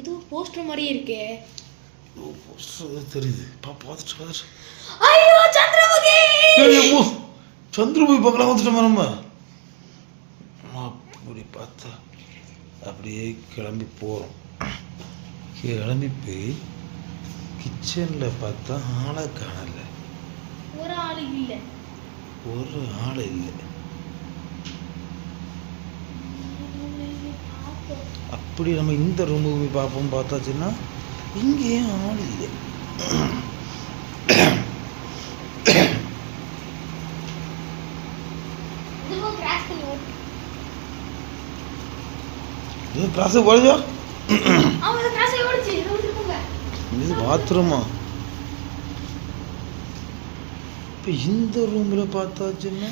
இது போஸ்டர் மாதிரியே இருக்கே. போஸ்டர் தெரியுது. பார்த்துட்டு ஐயோ சந்திரமுகி. சந்திரமுகி பார்க்கலாம் வந்துட்டோமா நம்ம. அப்படி பார்த்தா அப்படியே கிளம்பி போகிறோம். கிளம்பி போய் கிச்சனில் பார்த்தா ஆளை காணலை. ஒரு ஆள் இல்லை. அப்படி நம்ம இந்த ரூமுக்கு போய் பார்ப்போம். பார்த்தாச்சுன்னா இங்கேயும் ஆள் இல்லை. கிளாஸ் போடுதோ. இது பாத்ரூமா? இப்போ இந்த ரூமில் பார்த்தாச்சுன்னா